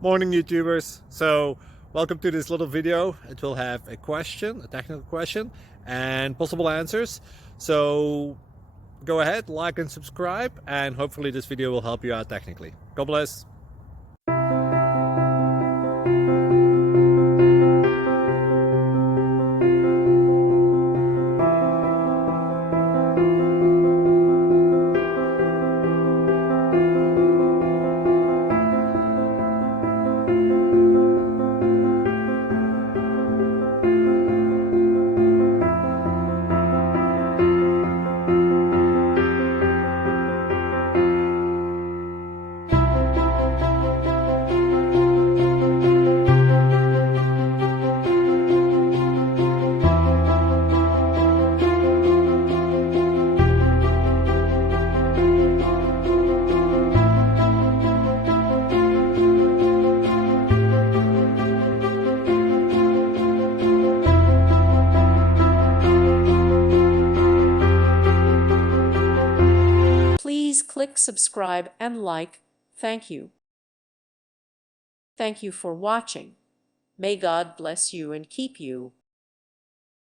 Morning YouTubers. So welcome to this little video. It will have a question, a technical question, and possible answers. So go ahead, like and subscribe, and hopefully this video will help you out technically. God bless. Please click subscribe and like. Thank you. Thank you for watching. May God bless you and keep you.